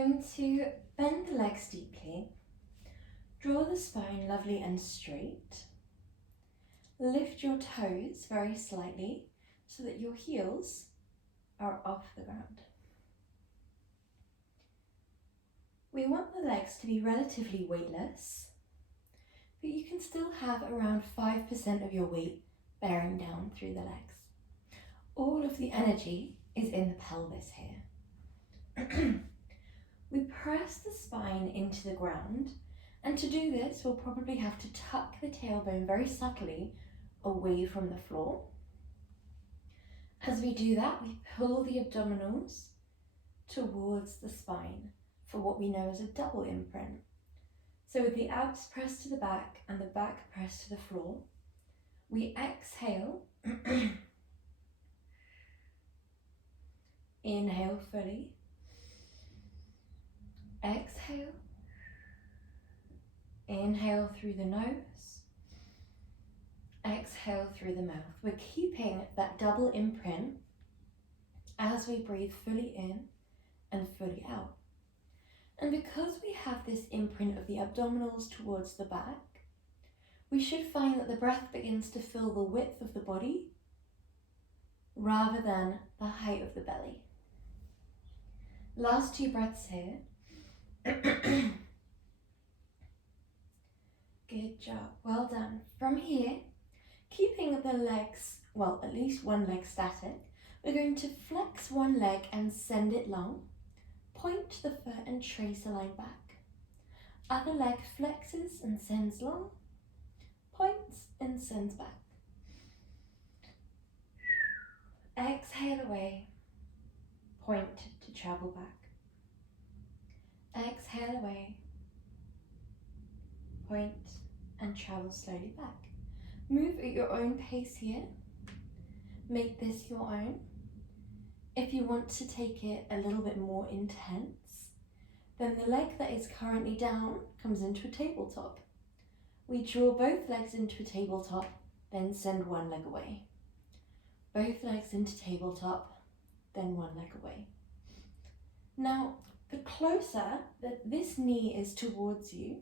going to bend the legs deeply, draw the spine lovely and straight, lift your toes very slightly so that your heels are off the ground. We want the legs to be relatively weightless, but you can still have around 5% of your weight bearing down through the legs. All of the energy is in the pelvis here. We press the spine into the ground, and to do this we'll probably have to tuck the tailbone very subtly away from the floor. As we do that, we pull the abdominals towards the spine for what we know as a double imprint. So with the abs pressed to the back and the back pressed to the floor, we exhale, inhale fully, exhale, inhale through the nose, exhale through the mouth. We're keeping that double imprint as we breathe fully in and fully out. And because we have this imprint of the abdominals towards the back, we should find that the breath begins to fill the width of the body rather than the height of the belly. Last 2 breaths here. Good job, well done. From here, keeping the legs, well, at least one leg static, we're going to flex one leg and send it long. Point the foot and trace a line back. Other leg flexes and sends long. Points and sends back. Exhale away. Point to travel back. Exhale away. Point and travel slowly back. Move at your own pace here. Make this your own. If you want to take it a little bit more intense, then the leg that is currently down comes into a tabletop. We draw both legs into a tabletop, then send one leg away. Both legs into tabletop, then one leg away. Now, the closer that this knee is towards you,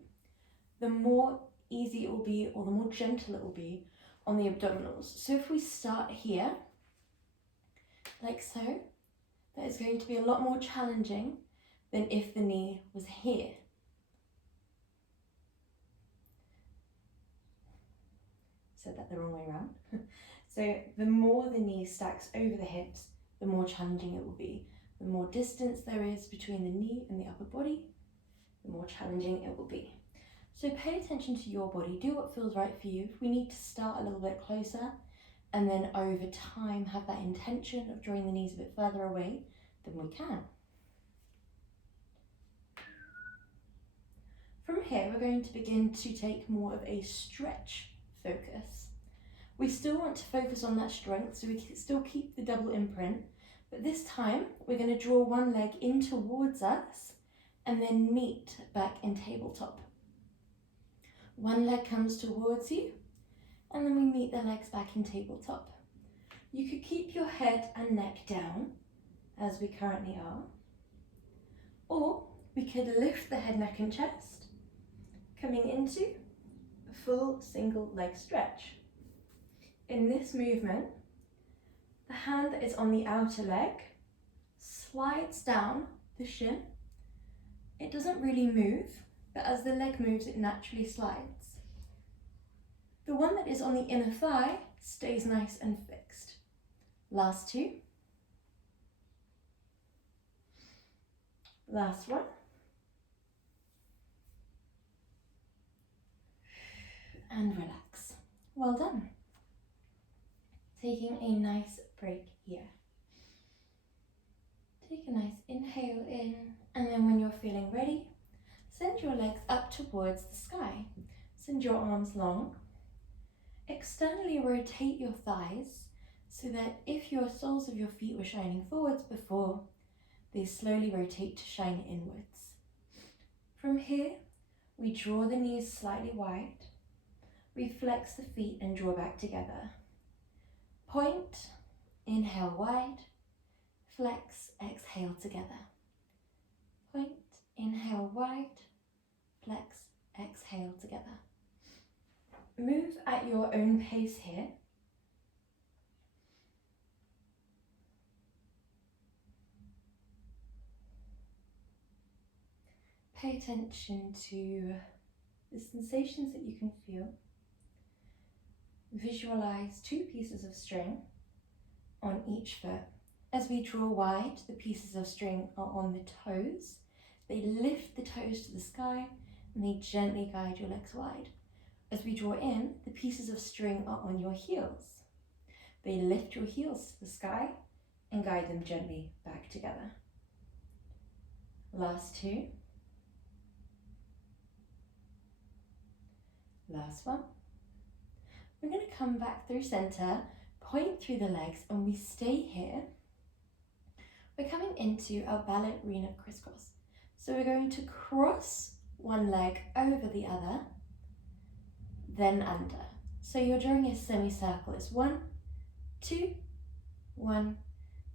the more easy it will be, or the more gentle it will be on the abdominals. So if we start here, like so, that is going to be a lot more challenging than if the knee was here. Said that the wrong way around. So the more the knee stacks over the hips, the more challenging it will be. The more distance there is between the knee and the upper body, the more challenging it will be. So pay attention to your body, do what feels right for you. If we need to start a little bit closer, and then over time have that intention of drawing the knees a bit further away, then we can. From here, we're going to begin to take more of a stretch focus. We still want to focus on that strength, so we can still keep the double imprint, but this time we're going to draw one leg in towards us and then meet back in tabletop. One leg comes towards you, and then we meet the legs back in tabletop. You could keep your head and neck down, as we currently are, or we could lift the head, neck and chest, coming into a full single leg stretch. In this movement, the hand that is on the outer leg slides down the shin. It doesn't really move, but as the leg moves, it naturally slides. The one that is on the inner thigh stays nice and fixed. Last 2. Last one. And relax. Well done. Taking a nice break here. Take a nice inhale in, and then when you're feeling ready, send your legs up towards the sky. Send your arms long. Externally rotate your thighs so that if your soles of your feet were shining forwards before, they slowly rotate to shine inwards. From here, we draw the knees slightly wide. We flex the feet and draw back together. Point, inhale wide, flex, exhale together. Point, Inhale wide, flex, exhale together. Move at your own pace here. Pay attention to the sensations that you can feel. Visualize 2 pieces of string on each foot. As we draw wide, the pieces of string are on the toes. They lift the toes to the sky and they gently guide your legs wide. As we draw in, the pieces of string are on your heels. They lift your heels to the sky and guide them gently back together. Last 2. Last one. We're going to come back through center, point through the legs, and we stay here. We're coming into our ballerina crisscross. So we're going to cross one leg over the other, then under. So you're drawing a semicircle. It's 1, 2, 1,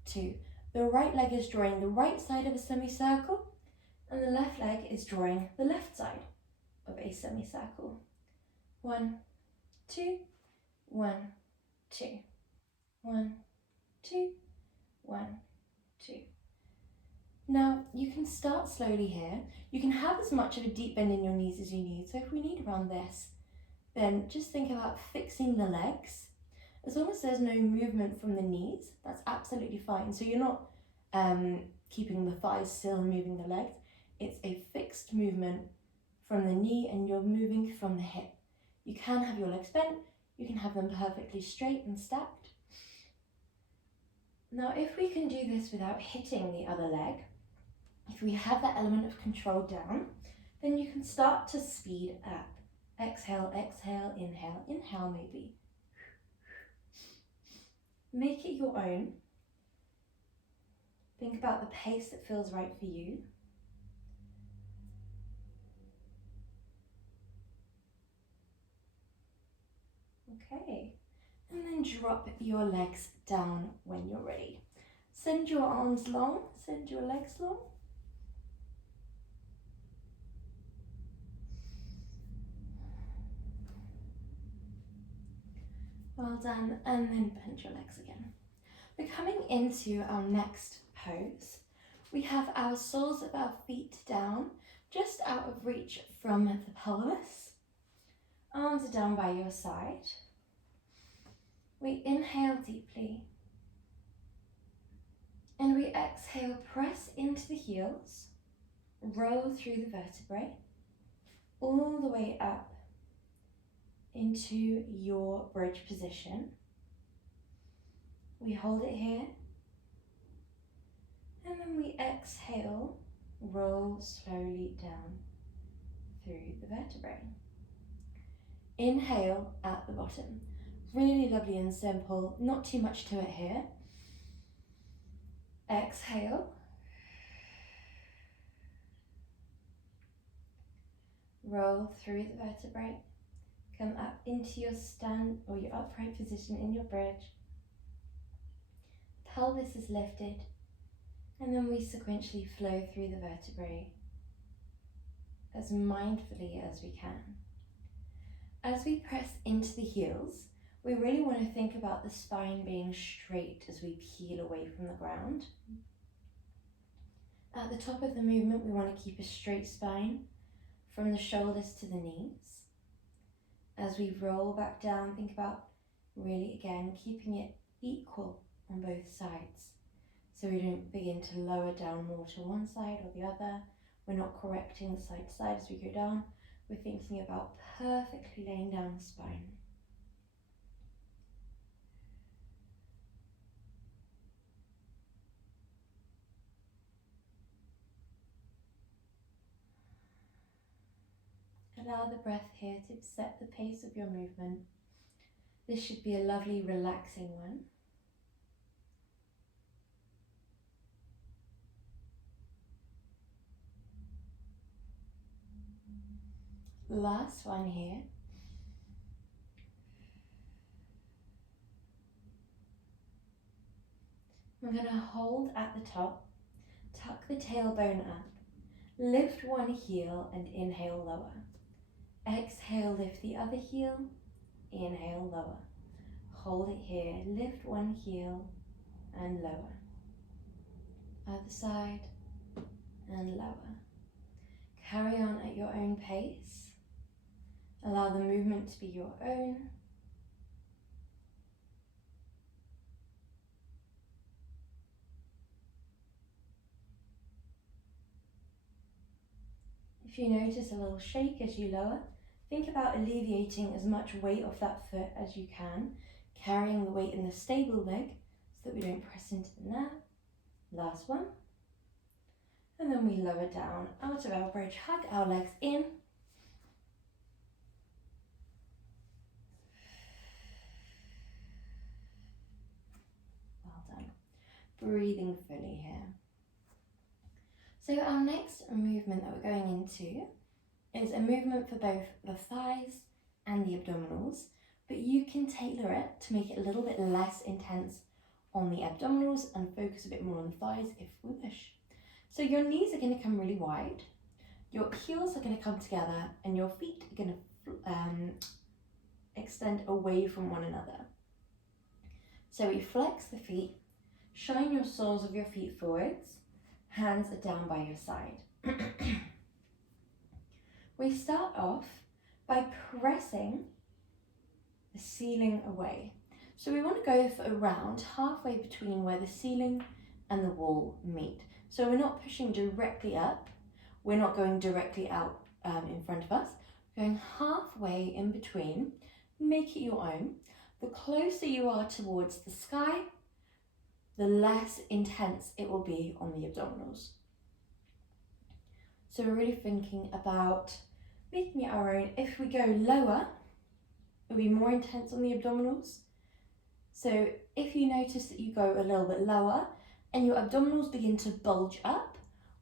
2. The right leg is drawing the right side of a semicircle, and the left leg is drawing the left side of a semicircle. 1, 2, 1, 2. 1, 2, 1, 2. Now you can start slowly here. You can have as much of a deep bend in your knees as you need. So if we need around this, then just think about fixing the legs. As long as there's no movement from the knees, that's absolutely fine. So you're not keeping the thighs still and moving the legs. It's a fixed movement from the knee and you're moving from the hip. You can have your legs bent, you can have them perfectly straight and stacked. Now if we can do this without hitting the other leg, if we have that element of control down, then you can start to speed up. Exhale, exhale, inhale, inhale maybe. Make it your own. Think about the pace that feels right for you. Okay, and then drop your legs down when you're ready. Send your arms long, send your legs long. Well done, and then bend your legs again. We're coming into our next pose. We have our soles of our feet down, just out of reach from the pelvis. Arms are down by your side. We inhale deeply. And we exhale, press into the heels, roll through the vertebrae, all the way up into your bridge position. We hold it here. And then we exhale, roll slowly down through the vertebrae. Inhale at the bottom. Really lovely and simple, not too much to it here. Exhale. Roll through the vertebrae. Come up into your stand or your upright position in your bridge. Pelvis is lifted. And then we sequentially flow through the vertebrae as mindfully as we can. As we press into the heels, we really want to think about the spine being straight as we peel away from the ground. At the top of the movement, we want to keep a straight spine from the shoulders to the knees. As we roll back down, think about really, again, keeping it equal on both sides. So we don't begin to lower down more to one side or the other. We're not correcting side to side as we go down. We're thinking about perfectly laying down the spine. Allow the breath here to set the pace of your movement. This should be a lovely, relaxing one. Last one here. We're going to hold at the top, tuck the tailbone up, Lift one heel and inhale, lower. Exhale, lift the other heel, inhale, lower. Hold it here, lift one heel and lower. Other side and lower. Carry on at your own pace. Allow the movement to be your own. If you notice a little shake as you lower, think about alleviating as much weight off that foot as you can, carrying the weight in the stable leg so that we don't press into the nerve. Last one. And then we lower down out of our bridge, hug our legs in. Well done. Breathing fully here. So our next movement that we're going into is a movement for both the thighs and the abdominals, but you can tailor it to make it a little bit less intense on the abdominals and focus a bit more on the thighs if we wish. So your knees are going to come really wide, your heels are going to come together, and your feet are going to extend away from one another. So we flex the feet, shine your soles of your feet forwards, hands are down by your side. We start off by pressing the ceiling away. So we want to go for a round halfway between where the ceiling and the wall meet. So we're not pushing directly up, we're not going directly out in front of us, we're going halfway in between. Make it your own. The closer you are towards the sky, the less intense it will be on the abdominals. So we're really thinking about making it our own. If we go lower, it'll be more intense on the abdominals. So if you notice that you go a little bit lower and your abdominals begin to bulge up,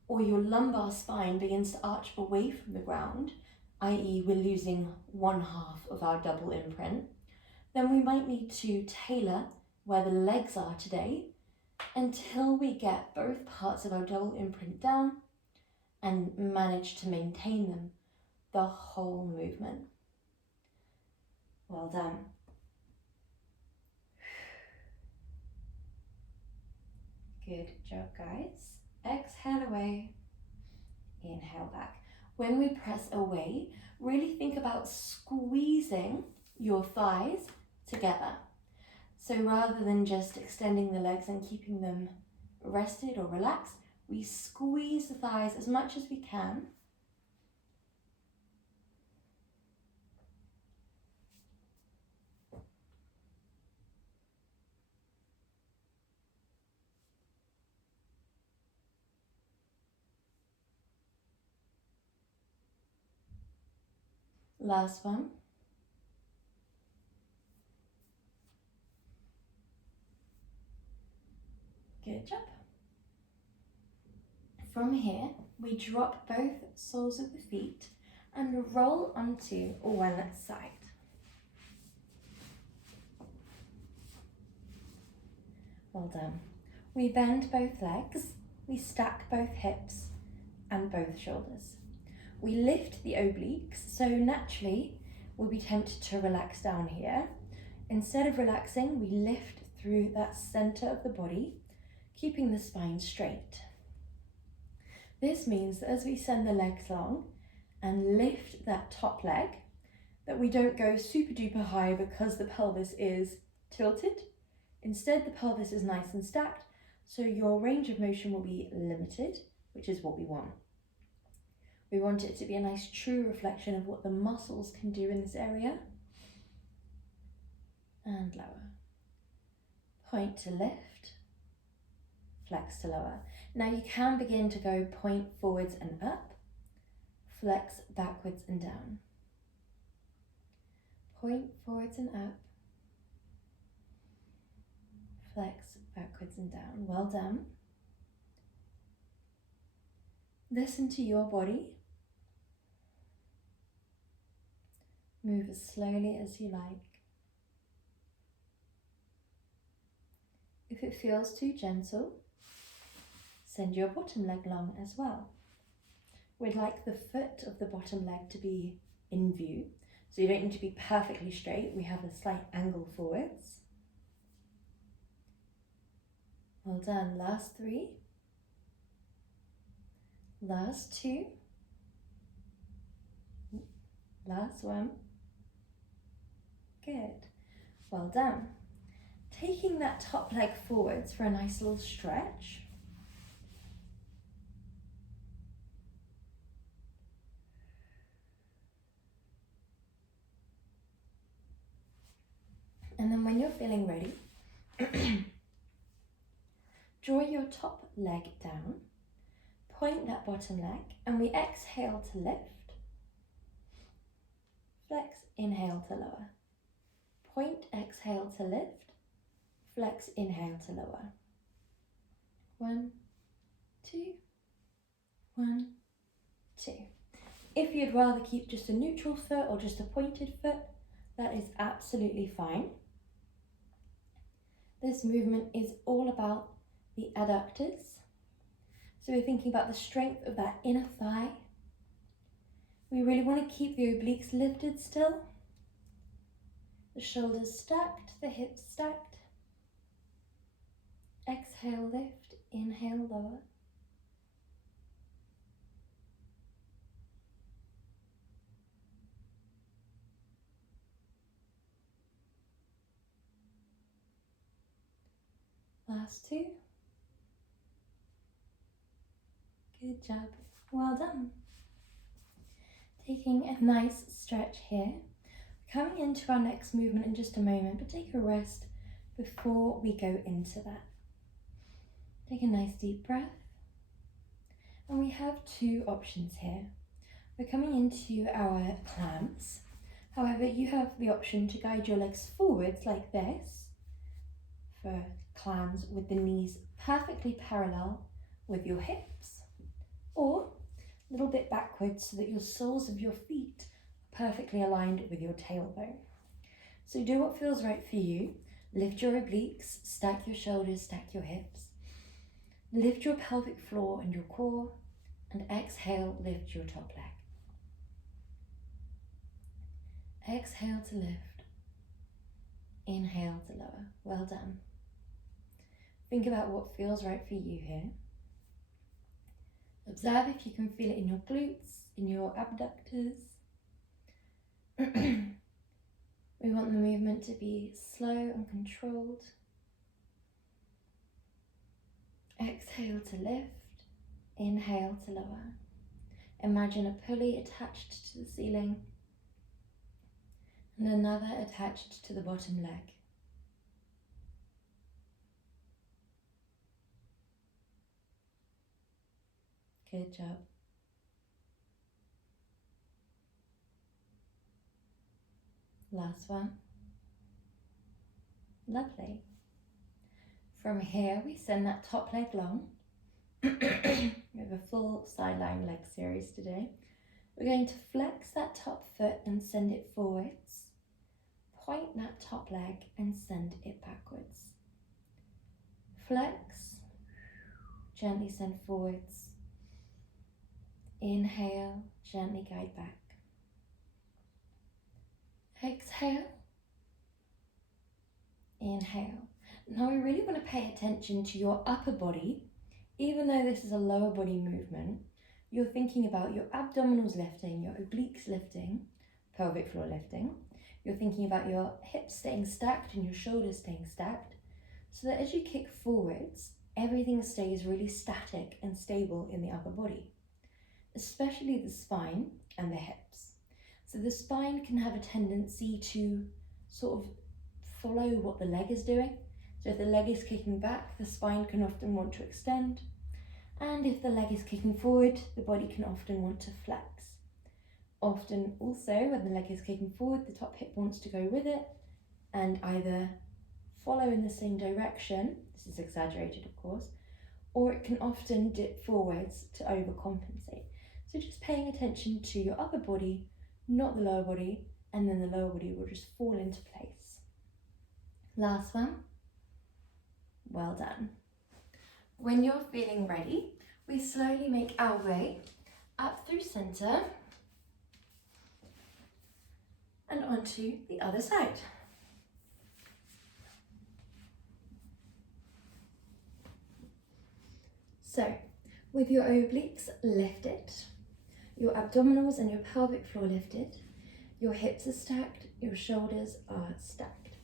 or your lumbar spine begins to arch away from the ground, i.e. we're losing one half of our double imprint, then we might need to tailor where the legs are today until we get both parts of our double imprint down and manage to maintain them the whole movement. Well done. Good job, guys. Exhale away, inhale back. When we press away, really think about squeezing your thighs together. So rather than just extending the legs and keeping them rested or relaxed, we squeeze the thighs as much as we can. Last one. Good job. From here, we drop both soles of the feet and roll onto one side. Well done. We bend both legs, we stack both hips and both shoulders. We lift the obliques, so naturally we'll be tempted to relax down here. Instead of relaxing, we lift through that center of the body, keeping the spine straight. This means that as we send the legs long and lift that top leg, that we don't go super duper high because the pelvis is tilted. Instead, the pelvis is nice and stacked, so your range of motion will be limited, which is what we want. We want it to be a nice true reflection of what the muscles can do in this area. And lower. Point to lift, flex to lower. Now you can begin to go point forwards and up, flex backwards and down. Point forwards and up, flex backwards and down. Well done. Listen to your body. Move as slowly as you like. If it feels too gentle, send your bottom leg long as well. we'd like the foot of the bottom leg to be in view. So you don't need to be perfectly straight. We have a slight angle forwards. Well done. Last 3. Last 2. Last 1. Good. Well done. Taking that top leg forwards for a nice little stretch. And then when you're feeling ready, draw your top leg down, point that bottom leg, and we exhale to lift. Flex, inhale to lower. Point, exhale to lift. Flex, inhale to lower. 1, 2, 1, 2. If you'd rather keep just a neutral foot or just a pointed foot, that is absolutely fine. This movement is all about the adductors. So we're thinking about the strength of that inner thigh. We really want to keep the obliques lifted still. The shoulders stacked, the hips stacked. Exhale, lift, inhale, lower. Last 2. Good job. Well done. Taking a nice stretch here. Coming into our next movement in just a moment, but take a rest before we go into that. Take a nice deep breath. And we have 2 options here. We're coming into our clams. However, you have the option to guide your legs forwards like this for clams with the knees perfectly parallel with your hips, or a little bit backwards so that your soles of your feet are perfectly aligned with your tailbone. So do what feels right for you. Lift your obliques, stack your shoulders, stack your hips. Lift your pelvic floor and your core, and exhale, lift your top leg. Exhale to lift. Inhale to lower. Well done. Think about what feels right for you here. Observe if you can feel it in your glutes, in your abductors. We want the movement to be slow and controlled. Exhale to lift. Inhale to lower. Imagine a pulley attached to the ceiling and another attached to the bottom leg. Good job. Last one. Lovely. From here, we send that top leg long. We have a full sideline leg series today. We're going to flex that top foot and send it forwards. Point that top leg and send it backwards. Flex. Gently send forwards. Inhale, gently guide back. Exhale. Inhale. Now we really want to pay attention to your upper body. Even though this is a lower body movement, you're thinking about your abdominals lifting, your obliques lifting, pelvic floor lifting. You're thinking about your hips staying stacked and your shoulders staying stacked, so that as you kick forwards, everything stays really static and stable in the upper body, especially the spine and the hips. So the spine can have a tendency to sort of follow what the leg is doing. So if the leg is kicking back, the spine can often want to extend. And if the leg is kicking forward, the body can often want to flex. Often also, when the leg is kicking forward, the top hip wants to go with it and either follow in the same direction, this is exaggerated of course, or it can often dip forwards to overcompensate. So just paying attention to your upper body, not the lower body, and then the lower body will just fall into place. Last one. Well done. When you're feeling ready, we slowly make our way up through center, and onto the other side. So, with your obliques lifted, your abdominals and your pelvic floor lifted, your hips are stacked, your shoulders are stacked.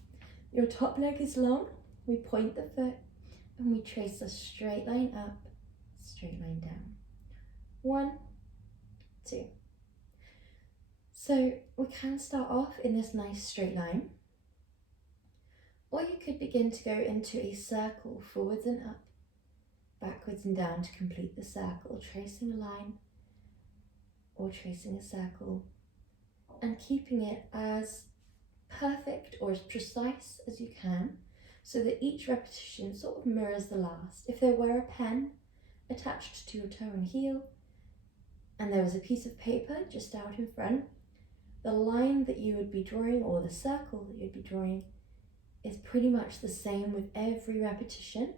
Your top leg is long, we point the foot, and we trace a straight line up, straight line down. 1, 2. So we can start off in this nice straight line, or you could begin to go into a circle forwards and up, backwards and down to complete the circle, tracing a line or tracing a circle and keeping it as perfect or as precise as you can so that each repetition sort of mirrors the last. If there were a pen attached to your toe and heel and there was a piece of paper just out in front, the line that you would be drawing or the circle that you'd be drawing is pretty much the same with every repetition.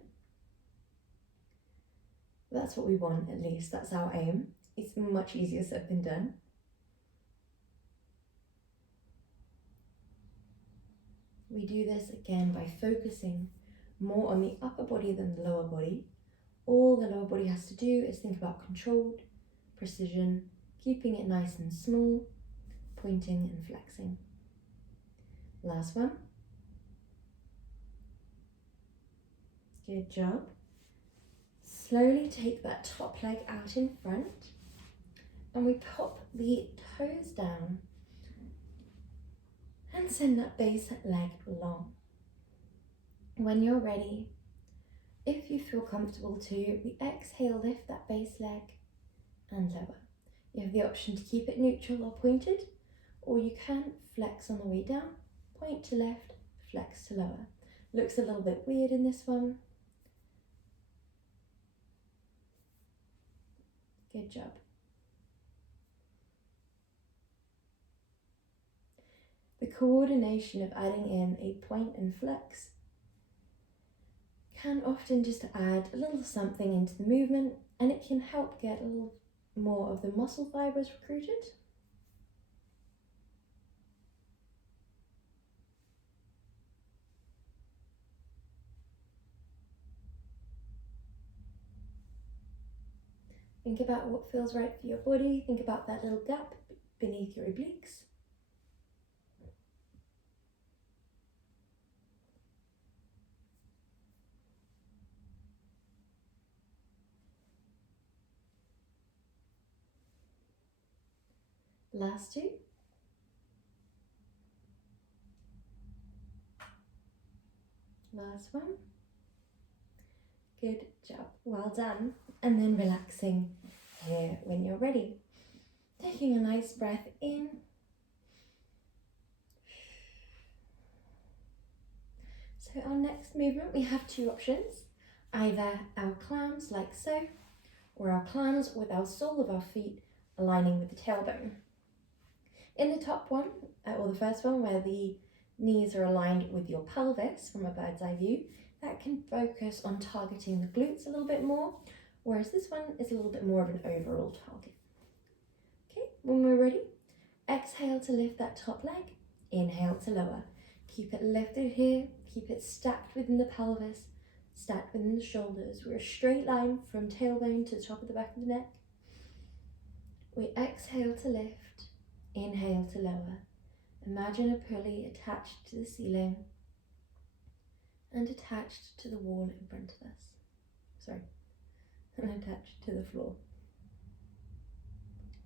That's what we want, at least. That's our aim. It's much easier said than done. We do this again by focusing more on the upper body than the lower body. All the lower body has to do is think about controlled precision, keeping it nice and small, pointing and flexing. Last one. Good job. Slowly take that top leg out in front and we pop the toes down and send that base leg long. When you're ready, if you feel comfortable to, we exhale, lift that base leg and lower. You have the option to keep it neutral or pointed, or you can flex on the way down, point to left, flex to lower. Looks a little bit weird in this one. Good job. The coordination of adding in a point and flex can often just add a little something into the movement, and it can help get a little more of the muscle fibers recruited. Think about what feels right for your body. Think about that little gap beneath your obliques. Last two. Last one. Good job. Well done. And then relaxing here when you're ready. Taking a nice breath in. So our next movement, we have two options. Either our clams like so, or our clams with our sole of our feet aligning with the tailbone. In the top one, or the first one, where the knees are aligned with your pelvis from a bird's eye view, that can focus on targeting the glutes a little bit more, whereas this one is a little bit more of an overall target. Okay, when we're ready, exhale to lift that top leg, inhale to lower. Keep it lifted here, keep it stacked within the pelvis, stacked within the shoulders. We're a straight line from tailbone to the top of the back of the neck. We exhale to lift, inhale to lower. Imagine a pulley attached to the ceiling and attached to the wall in front of us. Sorry, and attached to the floor.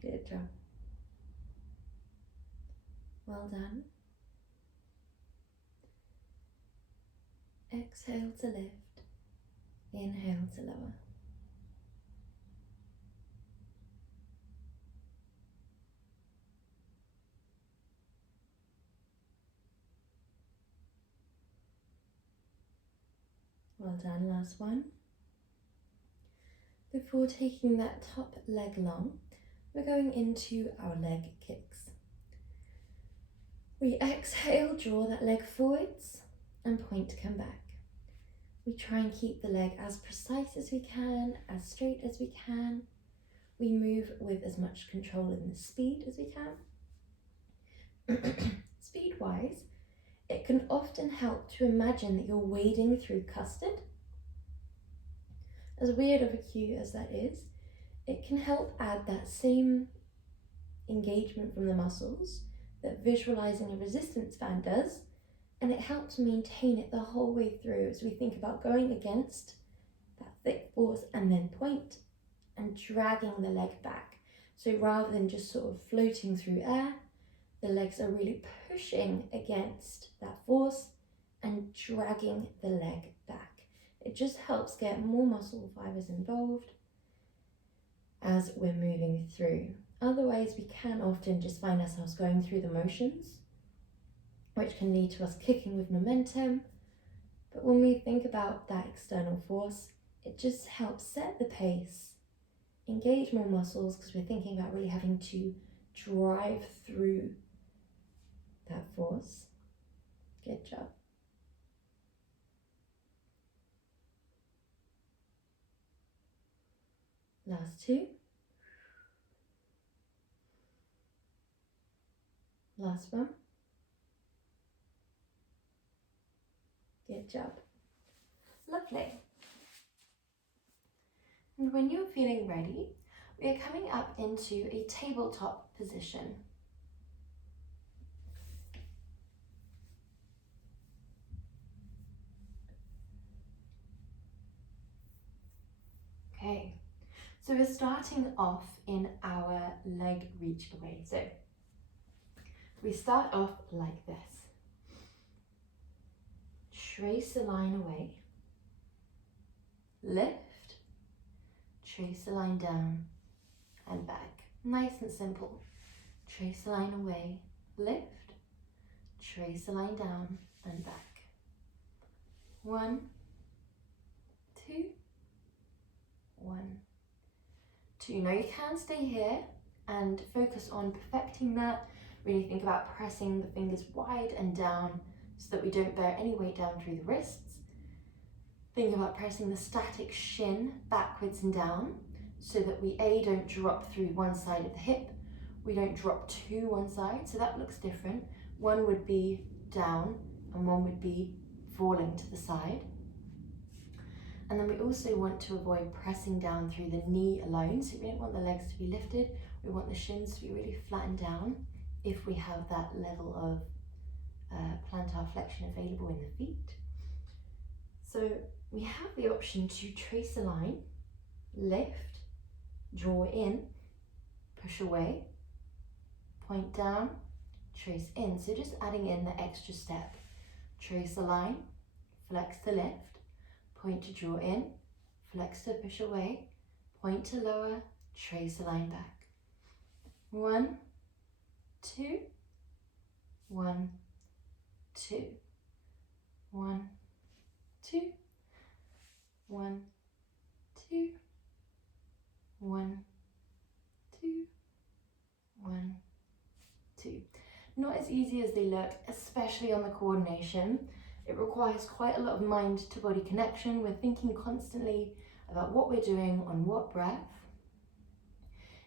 Good job. Well done. Exhale to lift, inhale to lower. Well done, last one. Before taking that top leg long, we're going into our leg kicks. We exhale, draw that leg forwards and point to come back. We try and keep the leg as precise as we can, as straight as we can. We move with as much control and speed as we can. Speed-wise, it can often help to imagine that you're wading through custard. As weird of a cue as that is, it can help add that same engagement from the muscles that visualizing a resistance band does, and it helps maintain it the whole way through as we think about going against that thick force and then point and dragging the leg back. So rather than just sort of floating through air, the legs are really pushing against that force and dragging the leg back. It just helps get more muscle fibers involved as we're moving through. Otherwise, we can often just find ourselves going through the motions, which can lead to us kicking with momentum. But when we think about that external force, it just helps set the pace, engage more muscles, because we're thinking about really having to drive through that force. Good job. Last two. Last one. Good job. Lovely. And when you're feeling ready, we are coming up into a tabletop position. Okay, so we're starting off in our leg reach away. So we start off like this. Trace a line away, lift, trace a line down and back. Nice and simple. Trace a line away, lift, trace a line down and back. 1, 2, 1, 2. Now you can stay here and focus on perfecting that. Really think about pressing the fingers wide and down so that we don't bear any weight down through the wrists. Think about pressing the static shin backwards and down so that we don't drop through one side of the hip, we don't drop to one side, so that looks different. One would be down and one would be falling to the side. And then we also want to avoid pressing down through the knee alone, so we don't want the legs to be lifted, we want the shins to be really flattened down if we have that level of plantar flexion available in the feet. So we have the option to trace a line, lift, draw in, push away, point down, trace in. So just adding in the extra step. Trace a line, flex to lift, point to draw in, flex to push away, point to lower, trace a line back. 1, 2, 1, 2, 1, 2, 1, 2, 1, 2, 1, 2. Not as easy as they look, especially on the coordination. It requires quite a lot of mind to body connection. We're thinking constantly about what we're doing on what breath.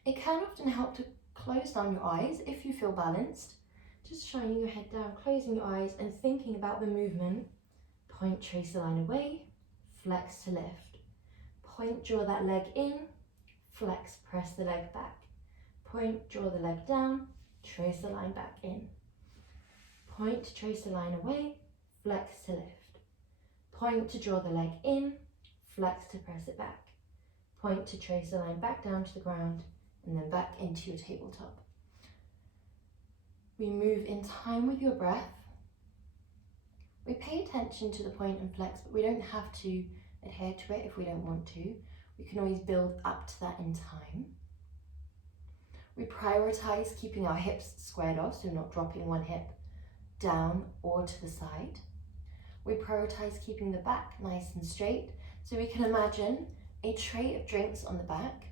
It can often help to close down your eyes if you feel balanced. Just shining your head down, closing your eyes and thinking about the movement. Point, trace the line away, flex to lift. Point, draw that leg in, flex, press the leg back. Point, draw the leg down, trace the line back in. Point, trace the line away, flex to lift. Point to draw the leg in, flex to press it back. Point to trace the line back down to the ground and then back into your tabletop. We move in time with your breath. We pay attention to the point and flex, but we don't have to adhere to it if we don't want to. We can always build up to that in time. We prioritize keeping our hips squared off, so not dropping one hip down or to the side. We prioritize keeping the back nice and straight, so we can imagine a tray of drinks on the back.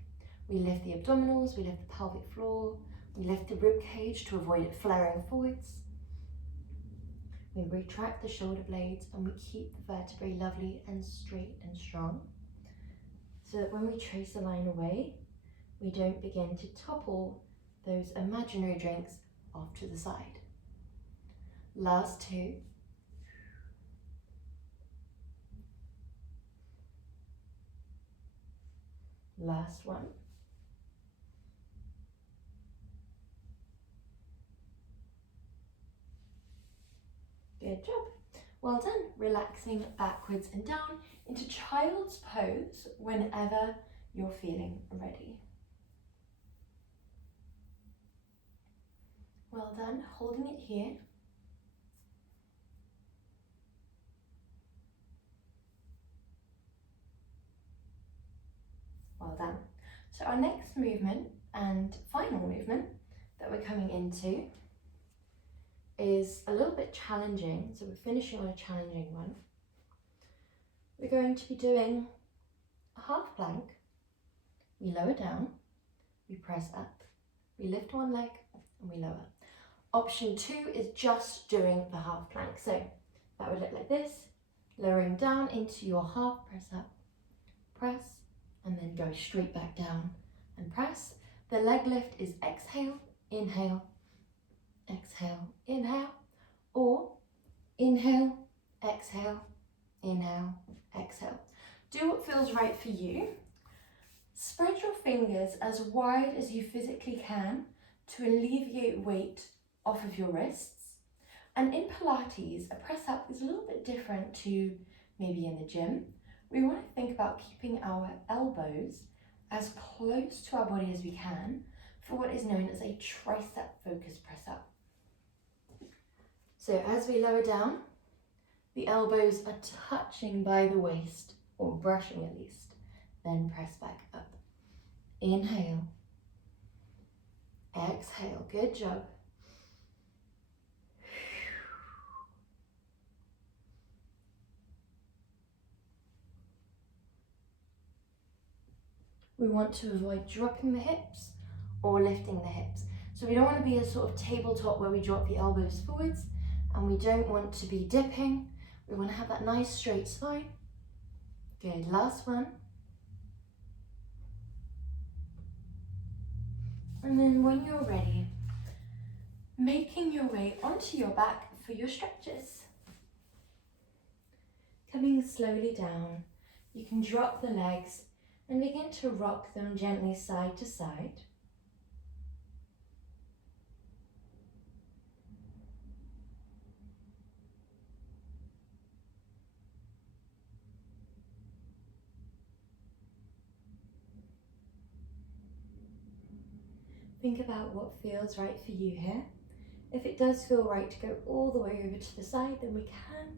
We lift the abdominals, we lift the pelvic floor, we lift the rib cage to avoid it flaring forwards. We retract the shoulder blades and we keep the vertebrae lovely and straight and strong, so that when we trace a line away, we don't begin to topple those imaginary drinks off to the side. Last two. Last one. Good job. Well done. Relaxing backwards and down into child's pose whenever you're feeling ready. Well done. Holding it here. Well done. So our next movement and final movement that we're coming into is a little bit challenging. So we're finishing on a challenging one. We're going to be doing a half plank. We lower down, we press up, we lift one leg and we lower. Option 2 is just doing the half plank. So that would look like this, lowering down into your half, press up, press, and then go straight back down and press. The leg lift is exhale, inhale, exhale, inhale, or inhale, exhale, inhale, exhale. Do what feels right for you. Spread your fingers as wide as you physically can to alleviate weight off of your wrists. And in Pilates, a press up is a little bit different to maybe in the gym. We want to think about keeping our elbows as close to our body as we can for what is known as a tricep focus press up. So as we lower down, the elbows are touching by the waist, or brushing at least, then press back up. Inhale, exhale, good job. We want to avoid dropping the hips or lifting the hips. So we don't want to be a sort of tabletop where we drop the elbows forwards, and we don't want to be dipping. We want to have that nice straight spine. Good, last one. And then when you're ready, making your way onto your back for your stretches. Coming slowly down, you can drop the legs and begin to rock them gently side to side. Think about what feels right for you here. If it does feel right to go all the way over to the side, then we can.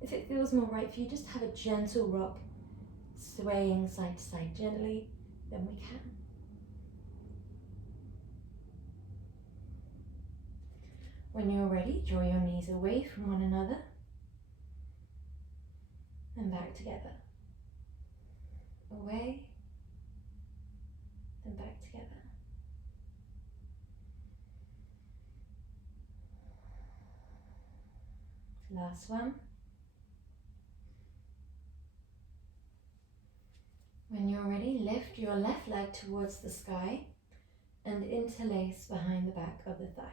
If it feels more right for you, just have a gentle rock, swaying side to side gently, then we can. When you're ready, draw your knees away from one another and back together. Away and back together. Last one. When you're ready, lift your left leg towards the sky and interlace behind the back of the thigh.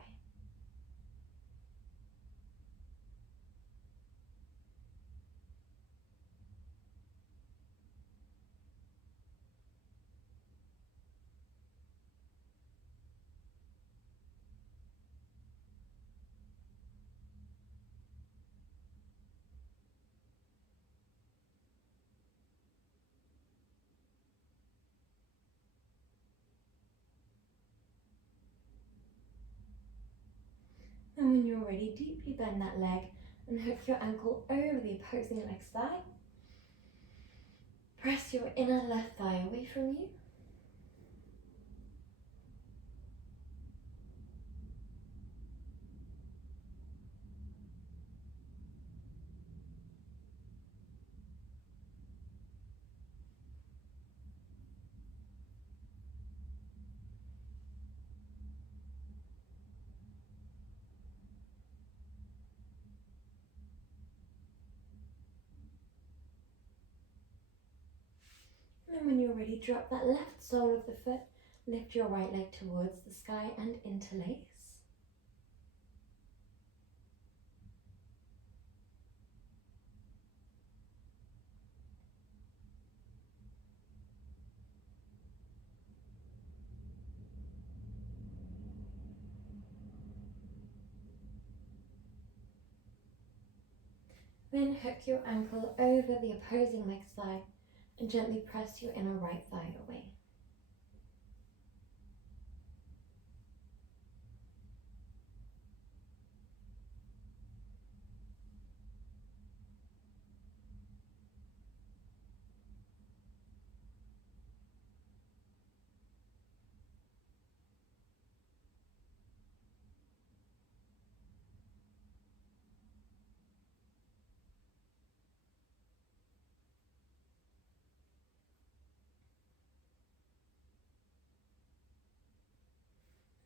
And when you're ready, deeply bend that leg and hook your ankle over the opposing leg's thigh. Press your inner left thigh away from you. And when you're ready, drop that left sole of the foot Lift your right leg towards the sky and interlace. Then hook your ankle over the opposing leg's thigh and gently press your inner right thigh away.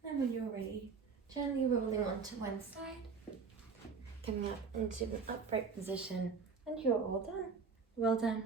And when you're ready, gently rolling onto one side, coming up into an upright position, and you're all done. Well done.